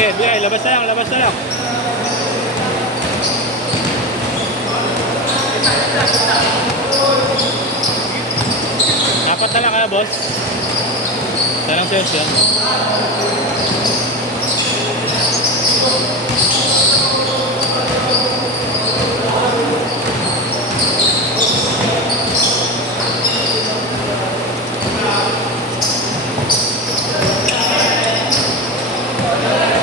Sige, bigay. Labas na lang, labas na lang. Apat na lang kaya, boss? Talang sales yan.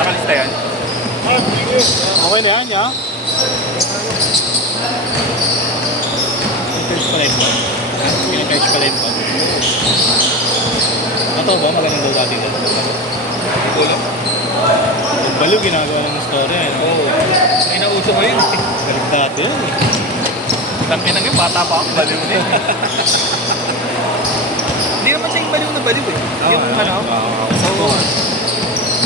Nakalista yan? Okay na yan, ya? Pinatouch pala ito. Pinatouch pala ito. Ito ba? Magaling daw dati ito. Kulo? Baliw, ginagawa ng story. Oo. Ay, nauso ko yun. Galing dati yun. Tangin na nga, bata pa ako. Baliw na yun. Hindi naman siya yung baliw na baliw eh. Yung ano? So,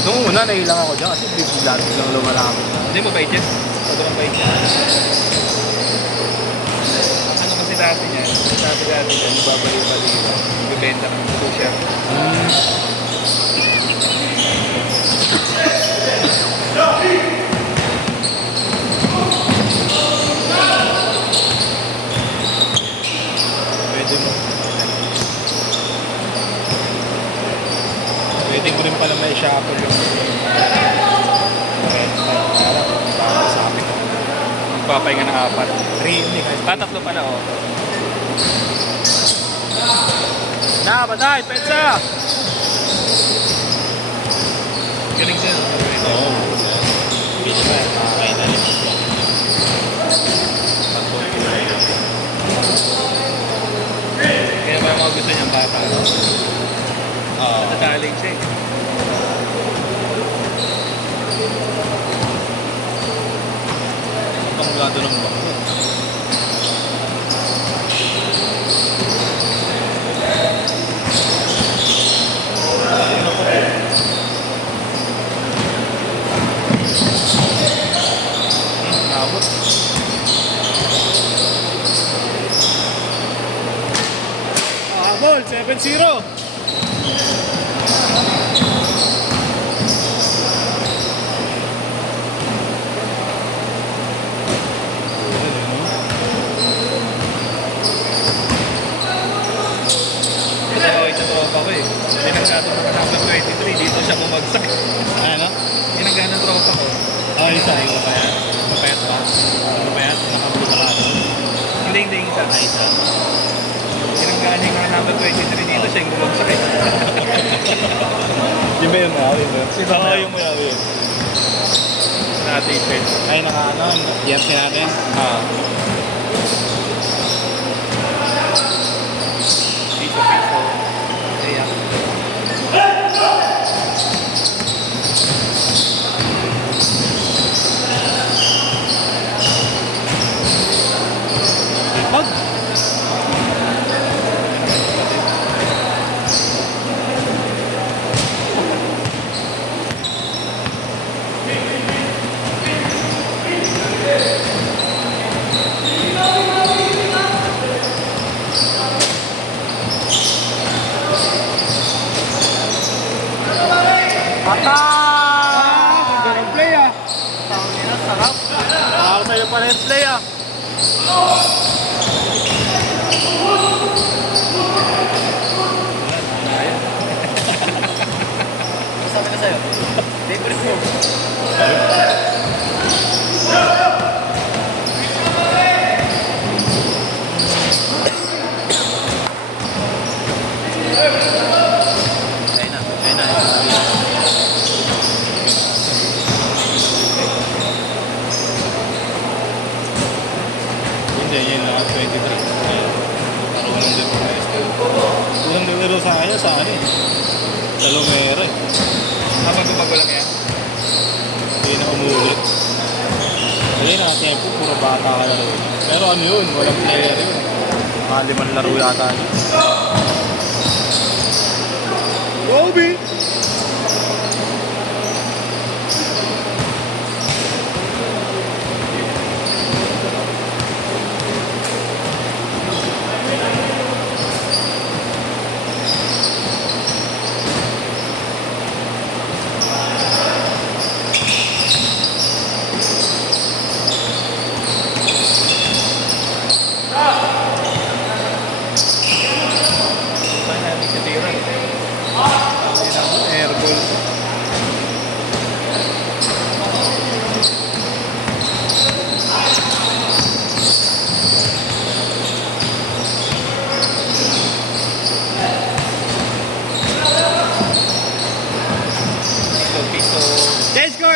nung una, nahilang ako dyan kasi bigla lang lumalaki. hindi mo bait yan. Sobrang bait yan. Ang ano kasi dati niya, sabi dati niya, nababaliw-baliw. Bibenta ng ito siya. Pwede mo. Pwede mo rin pala may shuffle yung sabi ko. Papahinga ng apat. 3 yun eh. Patatlo pala, oh. Na, batay! Pensa! Galing siya. Oo. Hindi naman. Makakain na rin. Kaya mga gusto niyang bata. Oo. Natataling siya eh. Ang lado ng bangko. Abot. Habol! 7-0! Ito ito tropa ko eh. Pinagkado na number 23. Dito siya bumagsak. Ano? Pinagkado ng tropa ko. Oh, isa. Ikaw pa yan? Mapayat ba? Mapayat? Nakabulo ka lang. Hindi, hindi yung isa. Ah, isa. Pinagkado yung mga number 23 dito siya yung bumagsak eh. Yung ba yung mayawi ba? Si Bamayaw. Oo, yung mayawi. Natin eh. Ay, naka ano, jersey natin. Piso-piso. Kaya. Pag! Ganda ng play ah! Sarap. Ako sa'yo pala yung play ah! Sabi na sa'yo. Favorite mo. Ayun na, ayun na. Hindi, yun na, 23. Marunong din po na unang nilaro sa kanya, sa ano eh. Sa Lumero eh. Habang gumagulang yan. Hindi na umulit. Hindi na, tempo, puro bata ka laro yun. Pero ano yun, walang player yun. Mga 5 laro yata yun. Kobe!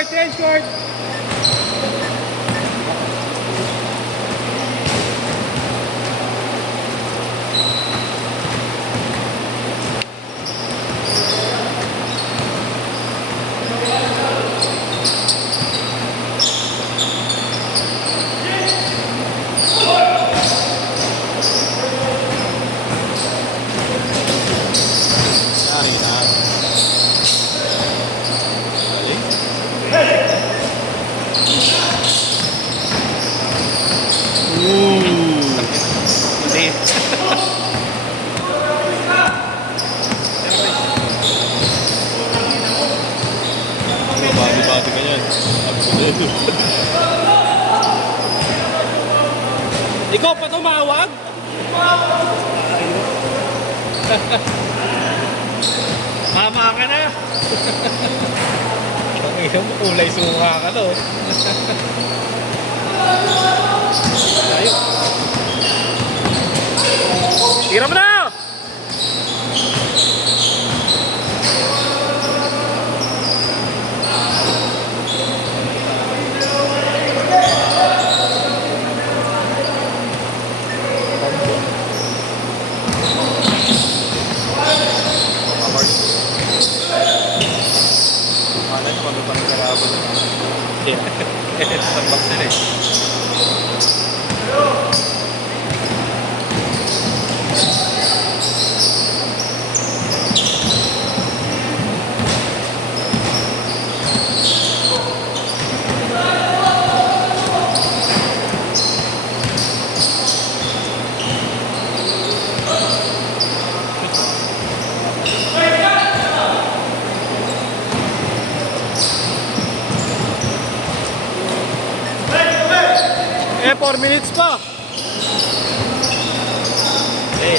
Change court! Yari na. Hindi. Bati-bati ka yan. Ikaw pa tumawag? Mama ka na! Ang isang kulay suka ka to. Ayun. Tira mo na! Malay mo, ano pa nagkarabot? Tambak sila eh. Eh, 4 minutes pa. Eh,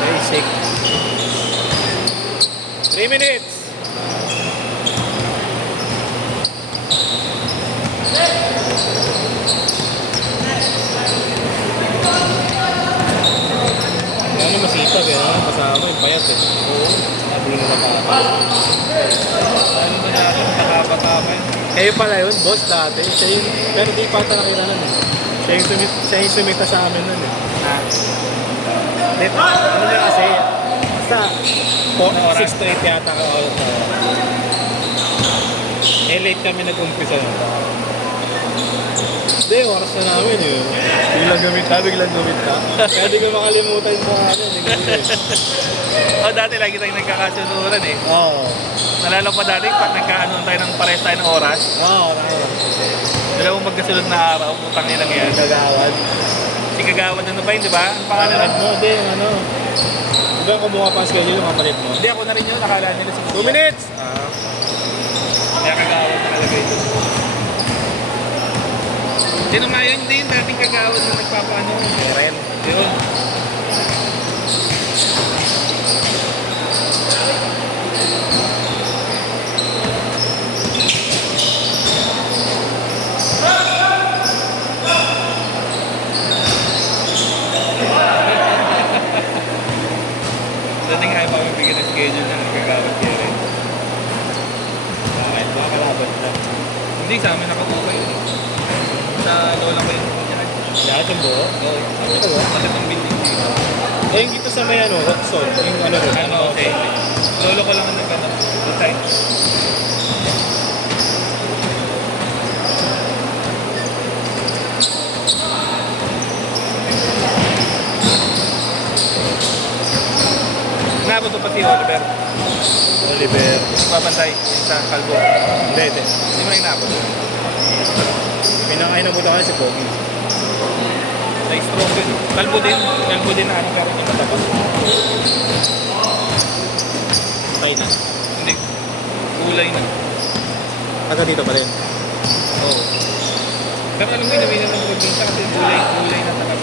basic. 3 minutes. Ano masipag eh, no? Kasama yung payat eh. Oo. Sabi mo nakakapal. Ano ba natin, nakapatama yun? Kayo pala yun, boss dati. Siya yung, pero di pa ata nakita nun eh. Siya yung sumita sa amin nun eh. Ah, Ano na kasi, basta Ano oras? 6 to 8 yata ka all na. Eh, late kami nag-umpisa nun. Hindi, oras na namin eh. Biglang gamit ka. Kaya di ko makalimutan yung mga ano. oh, dati lagi tayong nagkakasunuran eh. Oo. Nalala ko pa dati, pag nagkaanoon tayo ng pares tayo ng oras, Oo, dalawang magkasunod na araw, putang ina yan. Kagawad. Si Kagawad ano ba yun, di ba? Ang pangalan nun? Mo, di, ano. Diba kumuha pa ang schedule yung kapalit mo? Hindi, ako na rin yun, nakala nila si 2 minutes! Kaya Kagawad nakalagay doon. Sino nga yun? Hindi yun, dating Kagawad na nagpapaano. Ren. Yun. Dating ayaw pa magbigay ng schedule na Kagawad kaya rin. Bakit? Baka kalaban na. Hindi, sa amin nakatuka yun. Sa lola ko yun. Lahat yung buo? Oo. Bakit ang building dito? Eh, yung dito sa may ano, Roxon. Yung ano rin. Ano, okay. Lolo ko lang ang nagkano. Butay. si Oliver. Oliver. Yung babantay yung sa kalbo. Hindi, hindi. Hindi mo na inabot. Pinakain na mo tayo si Pogi. Na-stroke din. Kalbo din. Kalbo din na ano pero yung matapos. Patay na. Hindi. Kulay na. Taga dito pa rin. Oo. Pero alam mo yun, namin ng probinsya kasi kulay na talaga.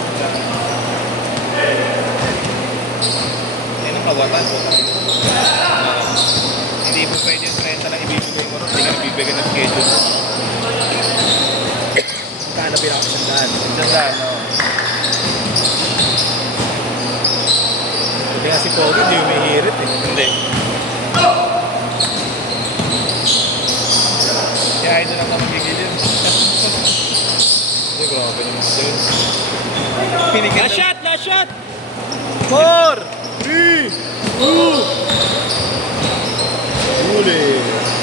Yan ang kawatan. Hindi po pwede yung 30 lang ibibigay mo ron. Hindi ka ibibigay ng schedule. Kano pinakasandaan? Diyan lang, no? Hindi nga si Pogi, hindi umihirit eh. Hindi. Kaya ito lang naman gigil yun. Hindi, grabe naman din. Pinigil Last shot! Last shot! 4, 3, 2, huli!